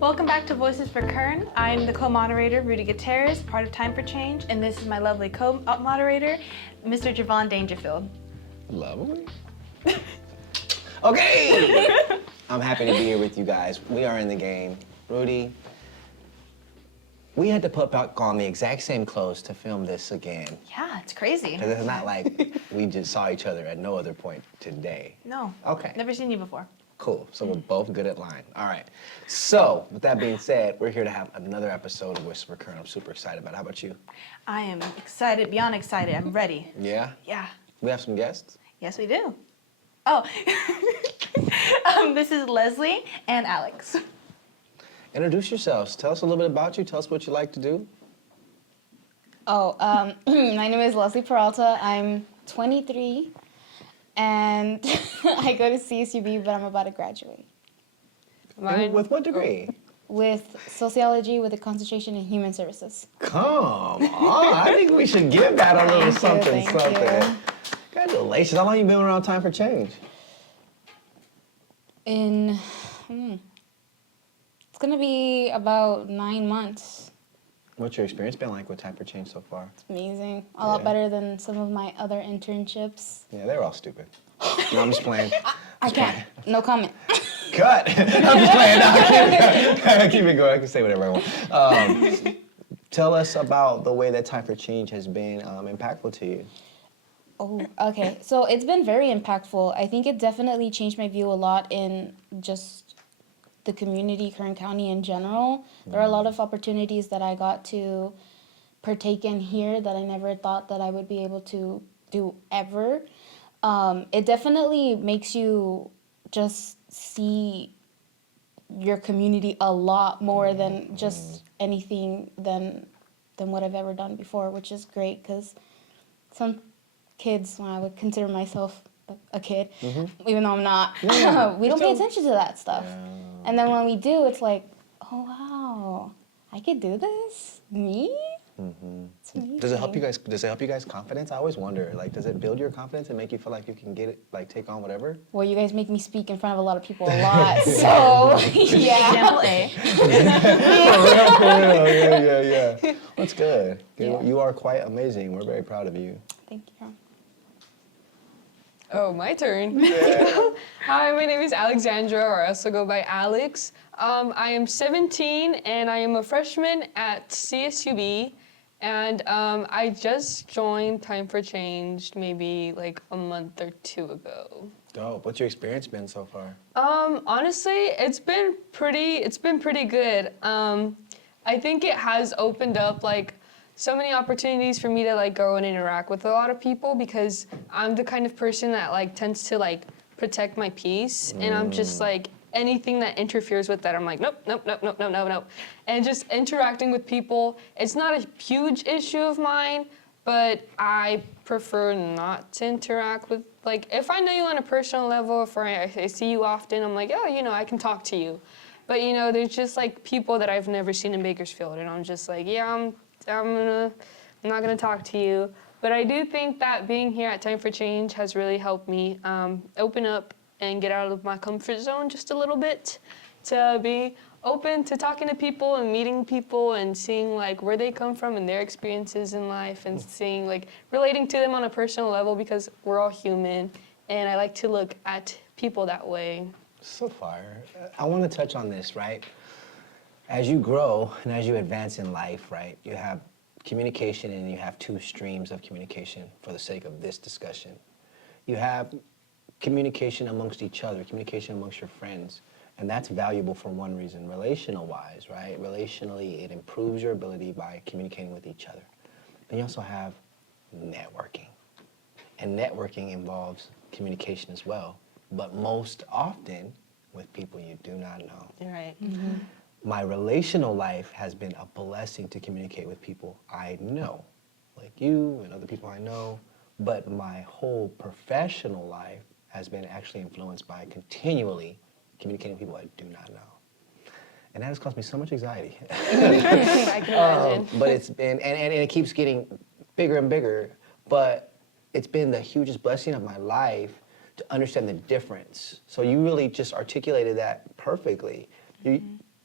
Welcome back to Voices for KERN. I'm the co-moderator, Rudi Gutierrez, part of Time for Change, and this is my lovely co-moderator, Mr. Jovon Dangerfield. Lovely. Okay! I'm happy to be here with you guys. We are in the game. Rudi, we had to put back on the exact same clothes to film this again. Yeah, it's crazy. Because it's not like we just saw each other at no other point today. No. Okay. Never seen you before. Cool. So we're both good at lying. All right. So, with that being said, we're here to have another episode of Voices for KERN. I'm super excited about it. How about you? I am excited, beyond excited. I'm ready. Yeah? Yeah. We have some guests? Yes, we do. Oh. This is Leslie and Alex. Introduce yourselves. Tell us a little bit about you. Tell us what you like to do. My name is Leslie Peralta. I'm 23, and I go to CSUB, but I'm about to graduate. With what degree? With sociology with a concentration in human services. Come on. I think we should give that a little something. Thank you. Congratulations. How long have you been around Time for Change? It's going to be about 9 months. What's your experience been like with Time for Change so far? It's amazing. A lot better than some of my other internships. Yeah, they're all stupid. No, I'm just playing. I can't. No comment. Cut. I'm just playing. No, keep it going. I can say whatever I want. Tell us about the way that Time for Change has been impactful to you. Oh, okay. So it's been very impactful. I think it definitely changed my view a lot in just the community, Kern County in general. There are a lot of opportunities that I got to partake in here that I never thought that I would be able to do ever. It definitely makes you just see your community a lot more than just anything than what I've ever done before, which is great because some kids, when I would consider myself a kid, even though I'm not, we don't pay attention to that stuff. And then when we do, it's like, oh wow, I could do this? Me? It's amazing. Does it help you guys? Does it help you guys confidence? I always wonder. Like, does it build your confidence and make you feel like you can get it, like take on whatever? Well, you guys make me speak in front of a lot of people a lot, so yeah. Example A. For real. Yeah. That's good. Yeah. You are quite amazing. We're very proud of you. Thank you. Oh, my turn. Hi, my name is Alexandra, or I also go by Alex. I am 17, and I am a freshman at CSUB, and I just joined Time for Change maybe like a month or two ago. Dope. What's your experience been so far? Honestly, it's been pretty good. I think it has opened up like so many opportunities for me to like go and interact with a lot of people because I'm the kind of person that like tends to like protect my peace, and I'm just like anything that interferes with that, I'm like nope. And just interacting with people, it's not a huge issue of mine, but I prefer not to interact with, like, if I know you on a personal level, if I see you often, I'm like, oh, I can talk to you. But there's just like people that I've never seen in Bakersfield, and I'm just like, yeah, I'm not gonna talk to you. But I do think that being here at Time for Change has really helped me open up and get out of my comfort zone just a little bit, to be open to talking to people and meeting people and seeing like where they come from and their experiences in life, and seeing like relating to them on a personal level, because we're all human, and I like to look at people that way. So fire. I want to touch on this, right? As you grow and as you advance in life, right, you have communication and you have two streams of communication for the sake of this discussion. You have communication amongst each other, communication amongst your friends, and that's valuable for one reason, relational-wise, right? Relationally, it improves your ability by communicating with each other. Then you also have networking, and networking involves communication as well, but most often with people you do not know. You're right. My relational life has been a blessing to communicate with people I know, like you and other people I know, but my whole professional life has been actually influenced by continually communicating with people I do not know. And that has caused me so much anxiety. I can imagine. But it's been, and it keeps getting bigger and bigger, but it's been the hugest blessing of my life to understand the difference. So you really just articulated that perfectly.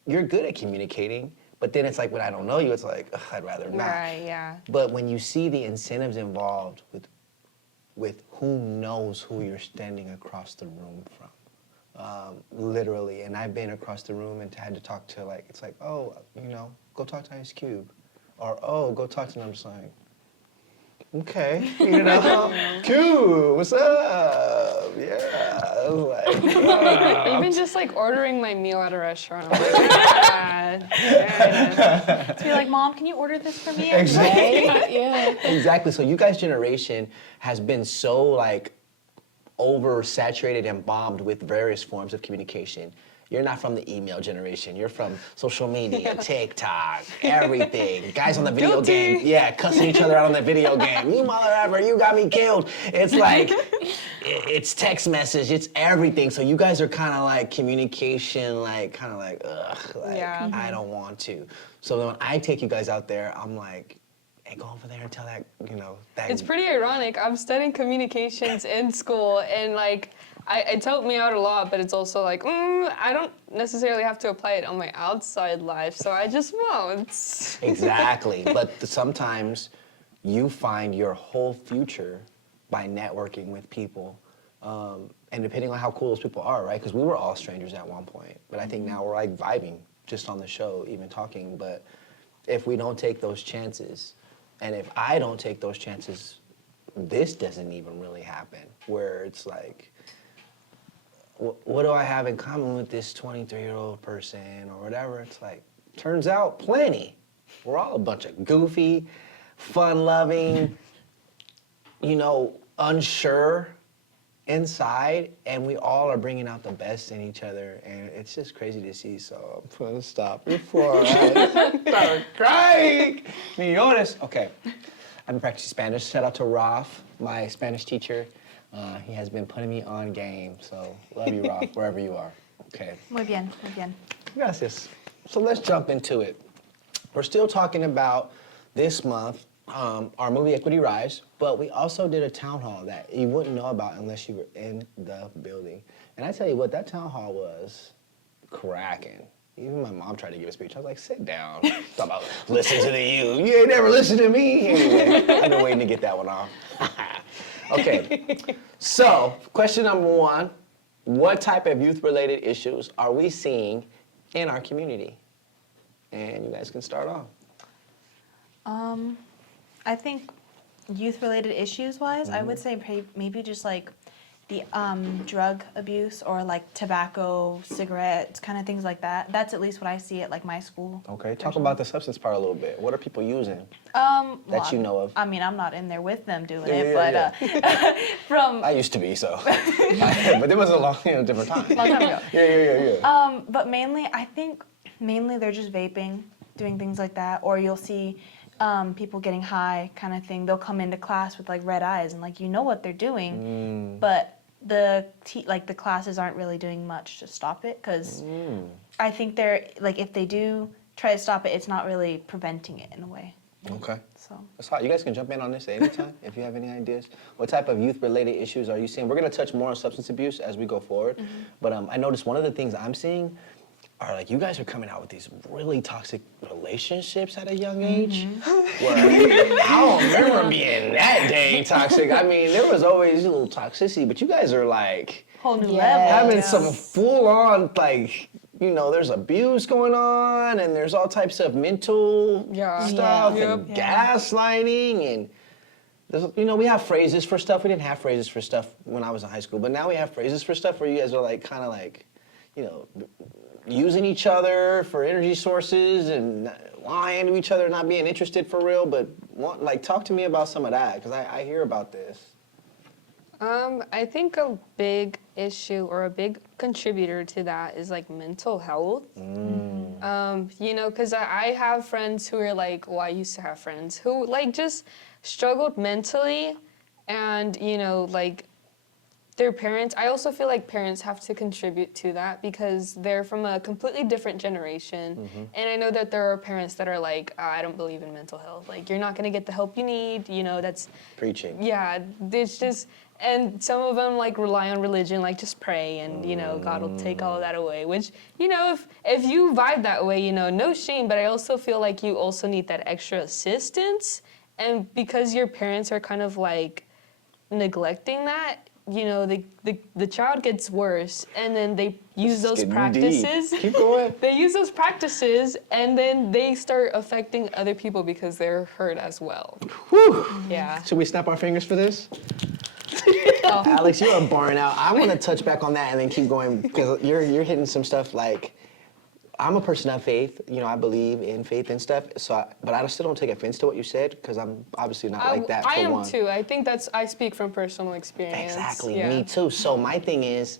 you're good at communicating, but then it's like when I don't know you, it's like, ugh, I'd rather not. Right, yeah. But when you see the incentives involved with who knows who you're standing across the room from, literally, and I've been across the room and had to talk to, like, it's like, oh, you know, go talk to Ice Cube, or oh, go talk to them. I'm just like, okay, you know, cool, what's up? Yeah, I was like, Even just like ordering my meal at a restaurant, I'm like, yeah. To be like, Mom, can you order this for me? Exactly. Right? Yeah. Exactly. So you guys' generation has been so like oversaturated and bombed with various forms of communication. You're not from the email generation. You're from social media, TikTok, everything. Guys on the video game, yeah, cussing each other out on the video game. You mother ever, you got me killed. It's like, it's text message, it's everything. So you guys are kind of like communication, like kind of like, ugh, like Yeah. I don't want to. So then when I take you guys out there, I'm like, hey, go over there and tell that, you know, that. It's pretty ironic. I'm studying communications in school, and like, it's helped me out a lot, but it's also like, I don't necessarily have to apply it on my outside life, so I just won't. Exactly. But sometimes you find your whole future by networking with people. And depending on how cool those people are, right? Because we were all strangers at one point. But I think now we're like vibing just on the show, even talking. But if we don't take those chances, and if I don't take those chances, this doesn't even really happen. Where it's like, what do I have in common with this 23-year-old person or whatever? It's like, turns out plenty. We're all a bunch of goofy, fun-loving, you know, unsure inside, and we all are bringing out the best in each other, and it's just crazy to see. So I'm gonna stop before I start crying. Millones. Okay, I've been practicing Spanish. Shout out to Raf, my Spanish teacher. He has been putting me on game, so love you, Raf, wherever you are. Okay. Muy bien, muy bien. Gracias. So let's jump into it. We're still talking about this month, our movie Equity Rise, but we also did a town hall that you wouldn't know about unless you were in the building. And I tell you what, that town hall was cracking. Even my mom tried to give a speech. I was like, sit down. Talk about listen to the you. You ain't never listened to me. Anyway, I've been waiting to get that one off. Okay, so question number one, what type of youth-related issues are we seeing in our community? And you guys can start off. I think youth-related issues-wise, I would say maybe just like the drug abuse or like tobacco, cigarettes, kind of things like that. That's at least what I see at like my school. Okay, talk about the substance part a little bit. What are people using Well, that you know of? I mean, I'm not in there with them doing Yeah, it, yeah, but from I used to be, so. But it was a long, different time. long time ago. Yeah. But mainly, I think they're just vaping, doing things like that, or you'll see people getting high, kind of thing. They'll come into class with like red eyes, and like you know what they're doing, but the classes aren't really doing much to stop it, because I think they're like if they do try to stop it, it's not really preventing it in a way. Okay. So That's hot. You guys can jump in on this at any time if you have any ideas. What type of youth-related issues are you seeing? We're going to touch more on substance abuse as we go forward. But I noticed one of the things I'm seeing are like you guys are coming out with these really toxic relationships at a young age. Where I don't remember being that dang toxic. I mean, there was always a little toxicity, but you guys are like whole new Yeah. level. having some full-on like, you know, there's abuse going on and there's all types of mental Yeah. stuff Yeah. and Yeah. gaslighting and there's, you know, we have phrases for stuff. We didn't have phrases for stuff when I was in high school, but now we have phrases for stuff where you guys are like kind of like, you know, using each other for energy sources and lying to each other, not being interested for real, but like talk to me about some of that because I hear about this. I think a big issue or a big contributor to that is like mental health. You know, because I have friends who are like, well, I used to have friends who like just struggled mentally, and you know, like their parents. I also feel like parents have to contribute to that because they're from a completely different generation, and I know that there are parents that are like, I don't believe in mental health. Like, you're not gonna get the help you need. You know, that's Preaching. yeah. It's just. and some of them like rely on religion, like just pray and, you know, God will take all of that away, which, you know, if you vibe that way, you know, no shame, but I also feel like you also need that extra assistance. And because your parents are kind of like neglecting that, you know, the child gets worse, and then they use those practices. Keep going. They use those practices, and then they start affecting other people because they're hurt as well. Whew. Yeah. Should we snap our fingers for this? Alex, you are barring out. I want to touch back on that and then keep going because you're hitting some stuff like, I'm a person of faith. You know, I believe in faith and stuff. So, but I still don't take offense to what you said because I'm obviously not like that. I am one. too. I think I speak from personal experience. Exactly, Yeah. me too. So my thing is,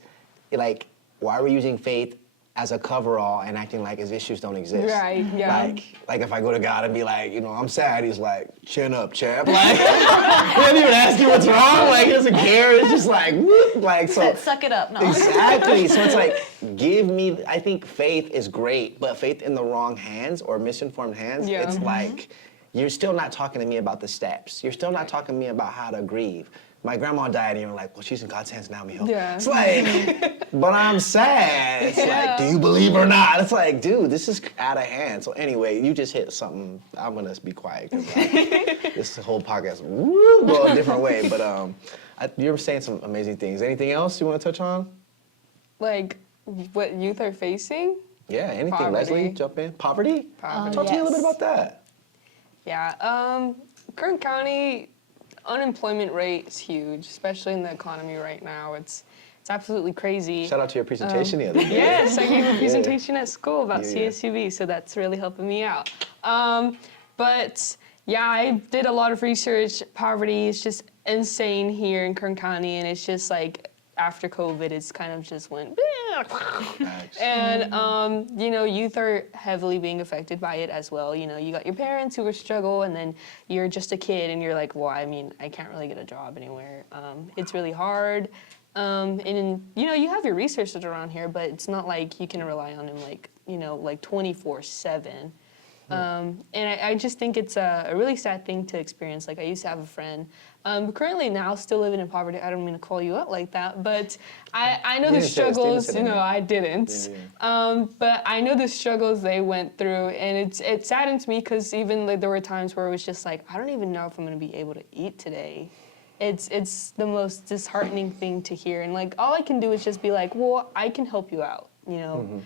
like, why are we using faith as a coverall and acting like his issues don't exist? Right, yeah. Like if I go to God and be like, you know, I'm sad, he's like, chin up, champ. Like, he doesn't even ask you what's wrong. Like, he doesn't care. It's just like, whoop. Like, so. Suck it up. No. Exactly. So it's like, I think faith is great, but faith in the wrong hands or misinformed hands, Yeah. it's like, you're still not talking to me about the steps. You're still not talking to me about how to grieve. My grandma died, and you're like, well, she's in God's hands now, mijo. Yeah. It's like, but I'm sad. It's Yeah. like, do you believe or not? It's like, dude, this is out of hand. So anyway, you just hit something. I'm gonna be quiet because this whole podcast will go a different way. But you're saying some amazing things. Anything else you want to touch on? Like what youth are facing? Yeah, anything. Poverty. Leslie, jump in. Poverty? Poverty. Talk to me a little bit Yes. about that. Yeah. Kern County unemployment rate is huge, especially in the economy right now. It's absolutely crazy. Shout out to your presentation the other day. Yes, I gave a presentation at school about Yeah. CSUB, so that's really helping me out. But yeah, I did a lot of research. Poverty is just insane here in Kern County, and it's just like after COVID, it's kind of just went. Nice. And you know, youth are heavily being affected by it as well. You know, you got your parents who are struggle, and then you're just a kid, and you're like, well, I mean, I can't really get a job anywhere. It's really hard. And you know, you have your resources around here, but it's not like you can rely on them like, you know, like 24/7. And I just think it's a really sad thing to experience. Like I used to have a friend, currently now still living in poverty. I don't mean to call you out like that, but I know You the didn't say it, Steven struggles. said it. No, I didn't. Yeah. But I know the struggles they went through, and it saddens me because even like, there were times where it was just like, I don't even know if I'm gonna be able to eat today. It's the most disheartening thing to hear, and like all I can do is just be like, well, I can help you out, you know.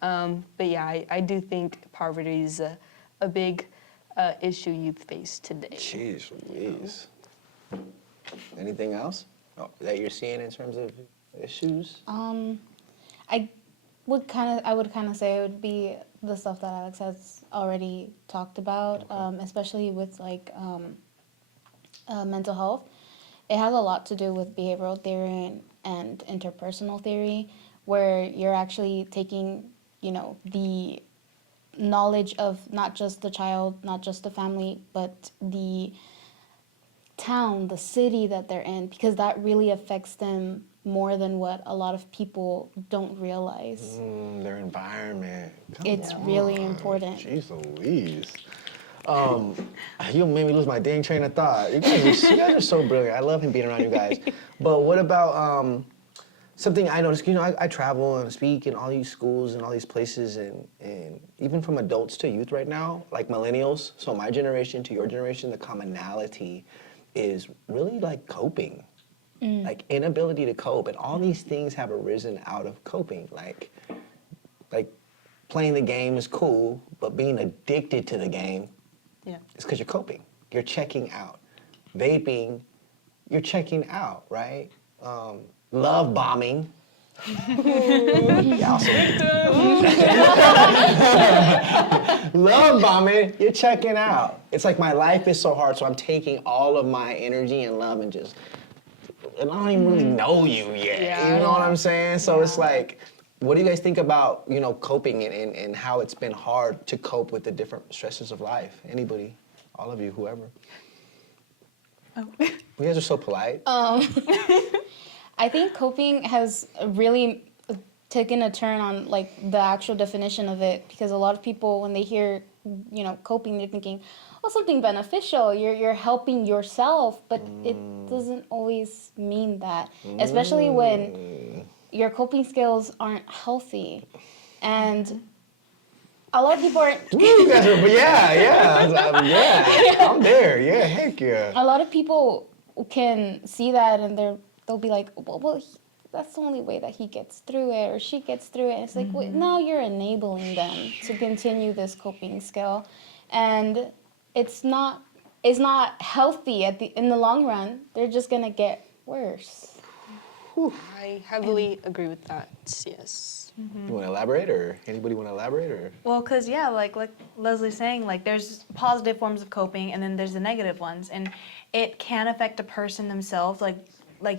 But yeah, I do think poverty is a big issue youth face today. Jeez Louise. Anything else that you're seeing in terms of issues? I would kind of say it would be the stuff that Alex has already talked about, especially with like mental health. It has a lot to do with behavioral theory and interpersonal theory, where you're actually taking, you know, the knowledge of not just the child, not just the family, but the town, the city that they're in, because that really affects them more than what a lot of people don't realize. Their environment. It's really important. Jeez Louise. You made me lose my dang train of thought. You guys are so brilliant. I love him being around you guys. But what about something I noticed? You know, I travel and speak in all these schools and all these places, and even from adults to youth right now, like millennials. So my generation to your generation, the commonality is really like coping, like inability to cope, and all these things have arisen out of coping, like playing the game is cool, but being addicted to the game. Yeah. It's because you're coping. You're checking out. Vaping, you're checking out, right? Love bombing. Yeah, love bombing, you're checking out. It's like my life is so hard, so I'm taking all of my energy and love and I don't even really know you yet. Yeah. You know what I'm saying? So it's like, what do you guys think about, you know, coping and how it's been hard to cope with the different stresses of life? Anybody? All of you, whoever. Oh. You guys are so polite. I think coping has really taken a turn on like the actual definition of it, because a lot of people, when they hear coping, they're thinking, oh, something beneficial. You're helping yourself, but it doesn't always mean that, especially when your coping skills aren't healthy. And a lot of people aren't. You guys are, I'm there. Yeah, heck yeah. A lot of people can see that and they'll be like, well, that's the only way that he gets through it or she gets through it. And it's like, wait, now you're enabling them to continue this coping skill, and it's not healthy in the long run. They're just gonna get worse. I heavily agree with that. Yes. You want to elaborate, or anybody want to elaborate, or? Well, because, like Leslie's saying, like, there's positive forms of coping, and then there's the negative ones. And it can affect a person themselves, like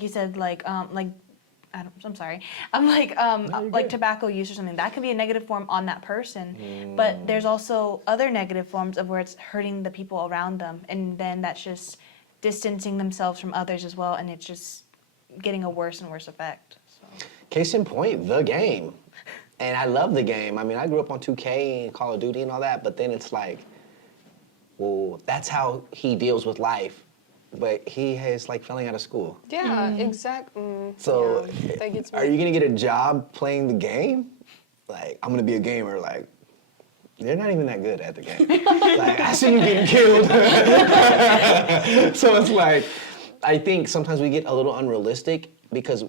you said, I'm sorry. Like tobacco use or something. That could be a negative form on that person. But there's also other negative forms of where it's hurting the people around them. And then that's just distancing themselves from others as well. And it's just getting a worse and worse effect. So. Case in point, the game. And I love the game. I mean, I grew up on 2K and Call of Duty and all that, but then it's like, well, that's how he deals with life. But he is like failing out of school. Yeah, exactly. So, yeah, that gets me. Are you gonna get a job playing the game? Like, I'm gonna be a gamer. Like, you're not even that good at the game. Like, I see you getting killed. So it's like, I think sometimes we get a little unrealistic because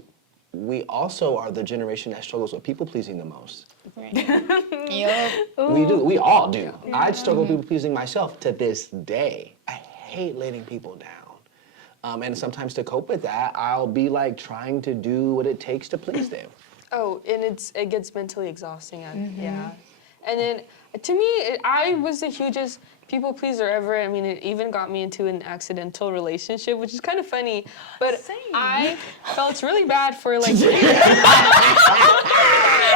we also are the generation that struggles with people pleasing the most. Right. Yep. We do. We all do. I struggle with people pleasing myself to this day. I hate letting people down. And sometimes to cope with that, I'll be like trying to do what it takes to please them. Oh, and it gets mentally exhausting. Yeah. And then to me, I was the hugest people pleaser ever. I mean, it even got me into an accidental relationship, which is kind of funny. But Same. I felt really bad for like.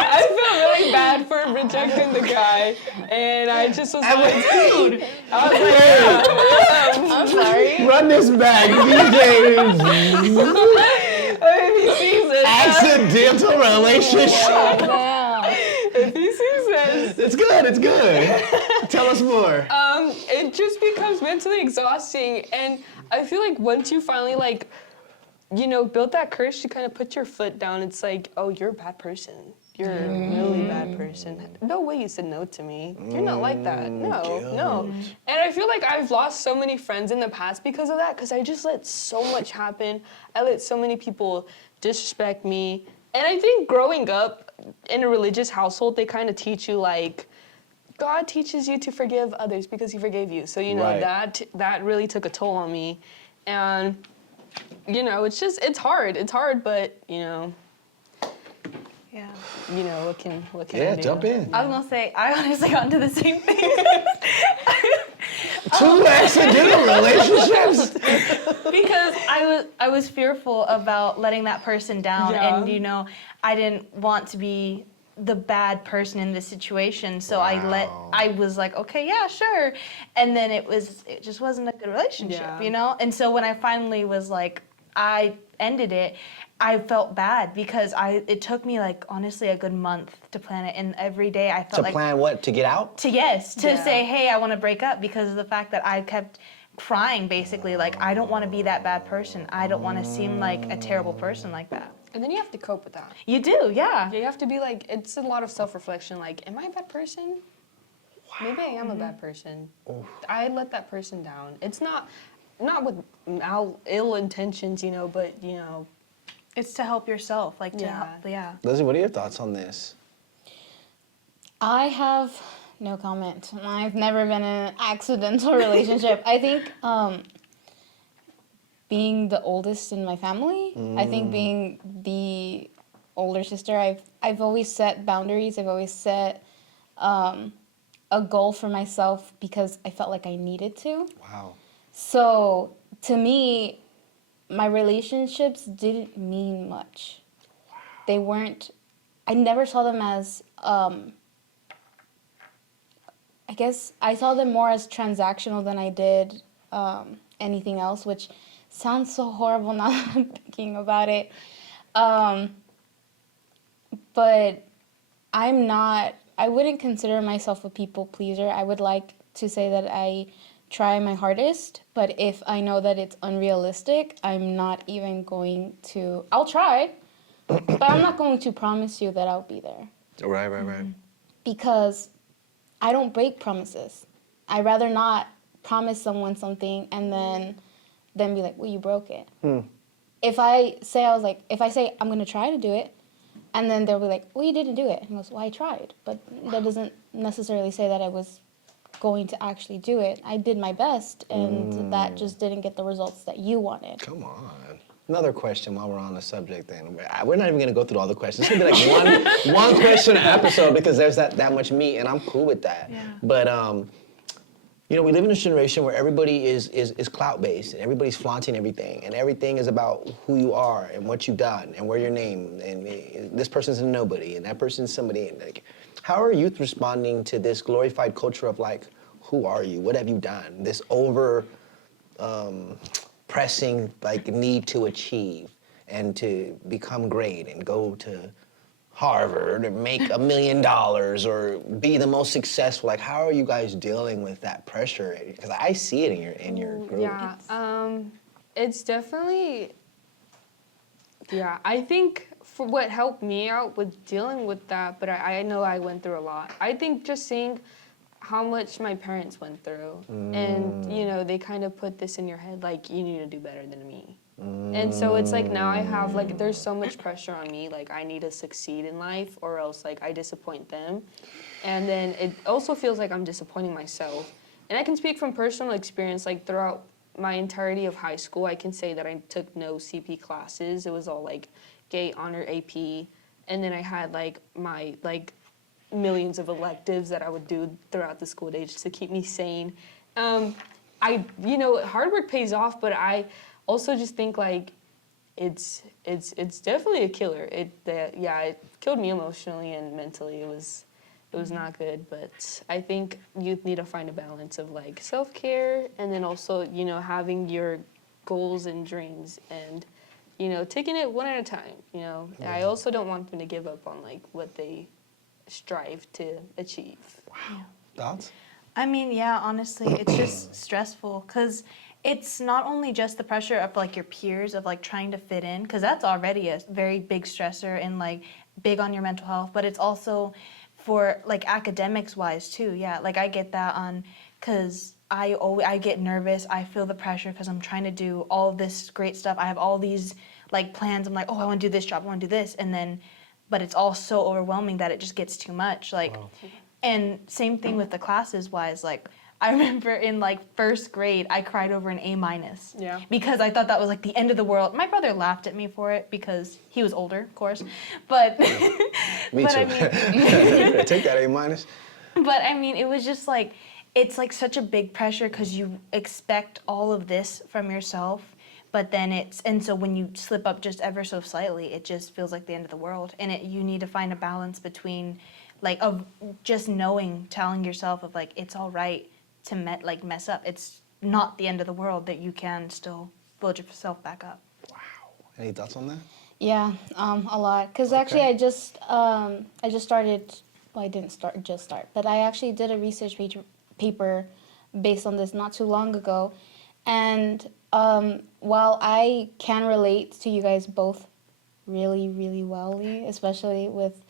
I felt really bad for rejecting the guy, and I just was like, dude. I was like, I'm sorry. Run this back, DJ. if he sees it. Accidental relationship. Yeah. If he sees this. It's good. It's good. Tell us more. It just becomes mentally exhausting, and I feel like once you finally build that courage to kind of put your foot down, it's like, oh, you're a bad person. You're a really bad person. No way you said no to me. You're not like that. No. And I feel like I've lost so many friends in the past because of that, because I just let so much happen. I let so many people disrespect me. And I think growing up in a religious household, they kind of teach you, like, God teaches you to forgive others because he forgave you. So, Right. that really took a toll on me. And, it's hard. It's hard, but, Yeah. what can I do? Yeah, jump in. I was gonna say, I honestly got into the same thing. 2 accidental relationships. Because I was fearful about letting that person down, Yeah. and I didn't want to be the bad person in this situation, so Wow. I was like, okay, yeah, sure, and then it just wasn't a good relationship, Yeah. and so when I finally was like, I ended it, I felt bad because it took me like honestly a good month to plan it, and every day I felt To like plan what? To get out? to say, hey, I want to break up, because of the fact that I kept crying, basically, like, I don't want to be that bad person. I don't want to seem like a terrible person like that. And then you have to cope with that. You do, yeah. You have to be like, it's a lot of self-reflection. Like, am I a bad person? Maybe I am a bad person. I let that person down. It's not with ill intentions, but, It's to help yourself, like, to Yeah. help, yeah. Leslie, what are your thoughts on this? I have no comment. I've never been in an accidental relationship. I think being the oldest in my family, I think being the older sister, I've always set boundaries. I've always set a goal for myself because I felt like I needed to. Wow. So to me, my relationships didn't mean much. They weren't, I never saw them as, I guess I saw them more as transactional than I did anything else, which sounds so horrible now that I'm thinking about it. But I'm not I wouldn't consider myself a people pleaser. I would like to say that I try my hardest, but if I know that it's unrealistic, I'm not even going to, I'll try, but I'm not going to promise you that I'll be there. Right. Because I don't break promises. I'd rather not promise someone something and then be like, well, you broke it. If I say I'm gonna try to do it, and then they'll be like, well, you didn't do it. And he goes, well, I tried, but that doesn't necessarily say that I was going to actually do it. I did my best, and that just didn't get the results that you wanted. Come on. Another question while we're on the subject then. We're not even going to go through all the questions. It's going to be like one question an episode because there's that much meat, and I'm cool with that. Yeah. But, you know, we live in a generation where everybody is clout-based, and everybody's flaunting everything, and everything is about who you are and what you've done and where your name, and this person's a nobody, and that person's somebody. And like, how are youth responding to this glorified culture of like, who are you? What have you done? This pressing like need to achieve and to become great and go to Harvard and make $1 million or be the most successful. Like, how are you guys dealing with that pressure? Because I see it in your group. Yeah, it's definitely, yeah, I think for what helped me out with dealing with that, but I know I went through a lot. I think just seeing how much my parents went through, and, you know, they kind of put this in your head, like, you need to do better than me. And so it's like now I have, like, there's so much pressure on me, like, I need to succeed in life or else, like, I disappoint them. And then it also feels like I'm disappointing myself. And I can speak from personal experience, like, throughout my entirety of high school, I can say that I took no CP classes. It was all, like, gay honor AP. And then I had, like, my, like, millions of electives that I would do throughout the school day just to keep me sane. You know, hard work pays off, but I also just think like it's definitely a killer. It killed me emotionally and mentally. It was not good, but I think youth need to find a balance of like self-care and then also, you know, having your goals and dreams and, you know, taking it one at a time, you know. Yeah. I also don't want them to give up on like what they strive to achieve. Wow. Thoughts? I mean, yeah, honestly, it's just stressful because it's not only just the pressure of like your peers of like trying to fit in, because that's already a very big stressor and like big on your mental health, but it's also for like academics wise too. Yeah, like I get that on because I get nervous. I feel the pressure because I'm trying to do all this great stuff. I have all these like plans. I'm like, oh, I want to do this job. I want to do this, and then. But it's all so overwhelming that it just gets too much. Like, wow. And same thing with the classes wise. Like, I remember in like first grade, I cried over an A-. Yeah. Because I thought that was like the end of the world. My brother laughed at me for it because he was older, of course. But me but too. I mean, take that A-. But I mean, it was just like it's like such a big pressure because you expect all of this from yourself. But then and so when you slip up just ever so slightly, it just feels like the end of the world. And you need to find a balance between, like, of just telling yourself of, like, it's all right to mess up. It's not the end of the world, that you can still build yourself back up. Wow. Any thoughts on that? Yeah, a lot. Because actually I just started, well, I didn't just start, but I actually did a research paper based on this not too long ago. And while I can relate to you guys both really, really wellly, especially with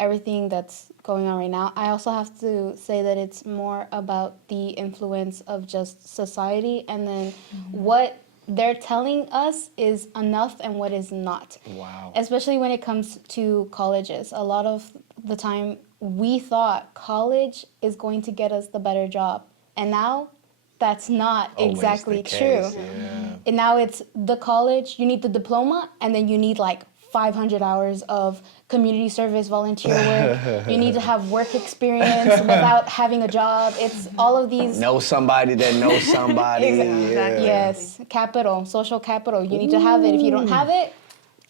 everything that's going on right now, I also have to say that it's more about the influence of just society and then what they're telling us is enough and what is not. Wow. Especially when it comes to colleges. A lot of the time we thought college is going to get us the better job. And now that's not exactly true. Yeah. And now it's the college, you need the diploma, and then you need like 500 hours of community service, volunteer work. You need to have work experience without having a job. It's all of these. Know somebody that knows somebody. Exactly. Yeah. Yes, capital, social capital. You need to have it. If you don't have it,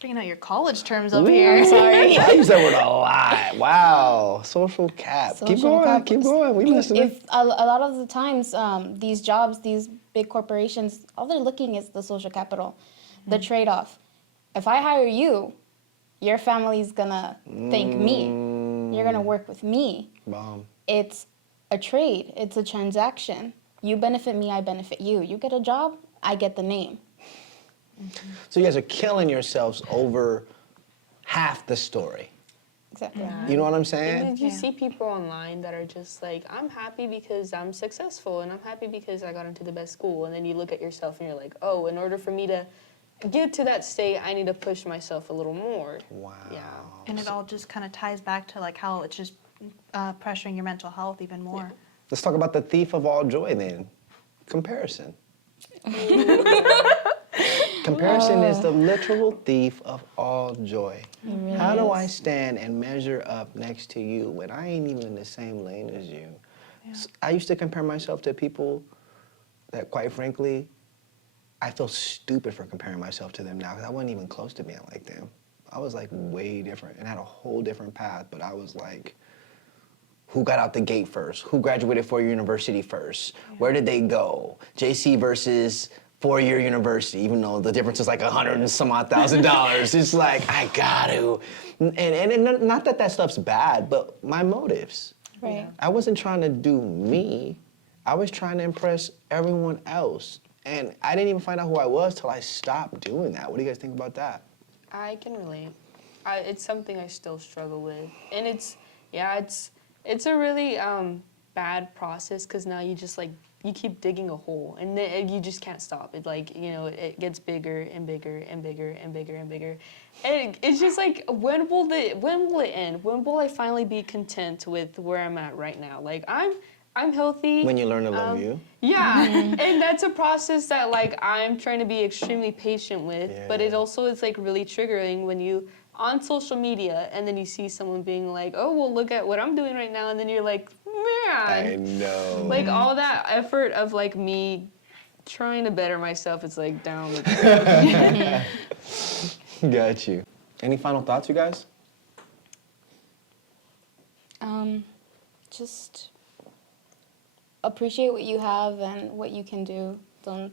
Bringing out your college terms over here. I'm sorry. I use that word a lot. Wow. Social cap. Keep Social going. cap. Keep going. We listening. If a lot of the times, these jobs, these big corporations, all they're looking is the social capital, the trade-off. If I hire you, your family's gonna thank me. You're gonna work with me. Bomb. It's a trade. It's a transaction. You benefit me, I benefit you. You get a job, I get the name. So you guys are killing yourselves over half the story. Exactly. You know what I'm And saying? then you Yeah. see people online that are just like, I'm happy because I'm successful and I'm happy because I got into the best school. And then you look at yourself and you're like, oh, in order for me to get to that state, I need to push myself a little more. Wow. Yeah. And it all just kind of ties back to like how it's just pressuring your mental health even more. Let's talk about the thief of all joy then. Comparison. Comparison is the literal thief of all joy. really How do is. I stand and measure up next to you when I ain't even in the same lane as you? I used to compare myself to people that, quite frankly, I feel stupid for comparing myself to them now because I wasn't even close to being like them. I was like way different and had a whole different path, but I was like, who got out the gate first? Who graduated four-year university first? Where did they go? JC versus four-year university, even though the difference is like $100 and some odd thousand. It's like, I got to. And not that that stuff's bad, but my motives. Right. I wasn't trying to do me. I was trying to impress everyone else. And I didn't even find out who I was till I stopped doing that. What do you guys think about that? I can relate. It's something I still struggle with. And it's a really bad process because now you just like, you keep digging a hole and then you just can't stop. It like, you know, it gets bigger and bigger and bigger and bigger and bigger. And it's just like, when will it end? When will I finally be content with where I'm at right now? Like I'm healthy. When you learn to love you. Yeah, and that's a process that like I'm trying to be extremely patient with, Yeah, but it yeah. also is like really triggering when you on social media and then you see someone being like, oh, well, look at what I'm doing right now, and then you're like, I man, know. like all that effort of like me trying to better myself, it's like down the drain. Got you. Any final thoughts, you guys? Just appreciate what you have and what you can do. Don't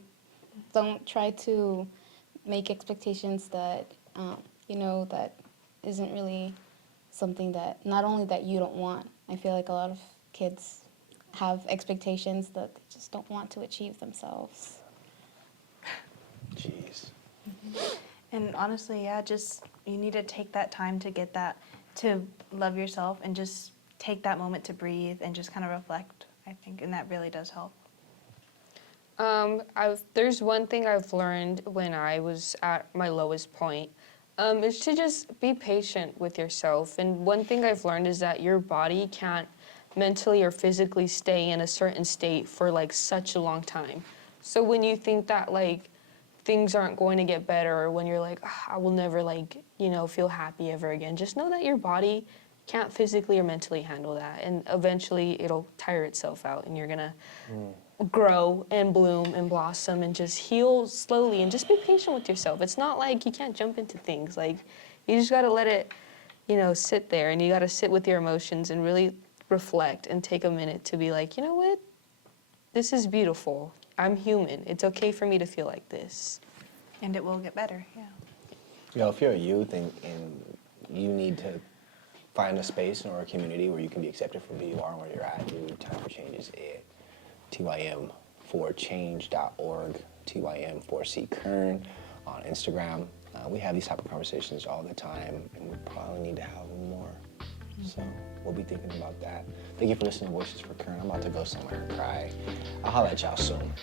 try to make expectations that that isn't really something that not only that you don't want. I feel like a lot of kids have expectations that they just don't want to achieve themselves. Jeez. And honestly, yeah, just you need to take that time to get that, to love yourself and just take that moment to breathe and just kind of reflect, I think, and that really does help. There's one thing I've learned when I was at my lowest point, is to just be patient with yourself. And one thing I've learned is that your body can't mentally or physically stay in a certain state for like such a long time. So when you think that like things aren't going to get better, or when you're like, I will never like, feel happy ever again, just know that your body can't physically or mentally handle that. And eventually it'll tire itself out and you're gonna grow and bloom and blossom and just heal slowly and just be patient with yourself. It's not like you can't jump into things. Like you just gotta let it, sit there, and you gotta sit with your emotions and really reflect and take a minute to be like, you know what? This is beautiful. I'm human. It's okay for me to feel like this. And it will get better, yeah. If you're a youth and you need to find a space or a community where you can be accepted for who you are and where you're at, dude, Time for Change is it. TYM4change.org, TYM4C KERN on Instagram. We have these type of conversations all the time, and we probably need to have more. So we'll be thinking about that. Thank you for listening to Voices for KERN. I'm about to go somewhere and cry. I'll holler at y'all soon.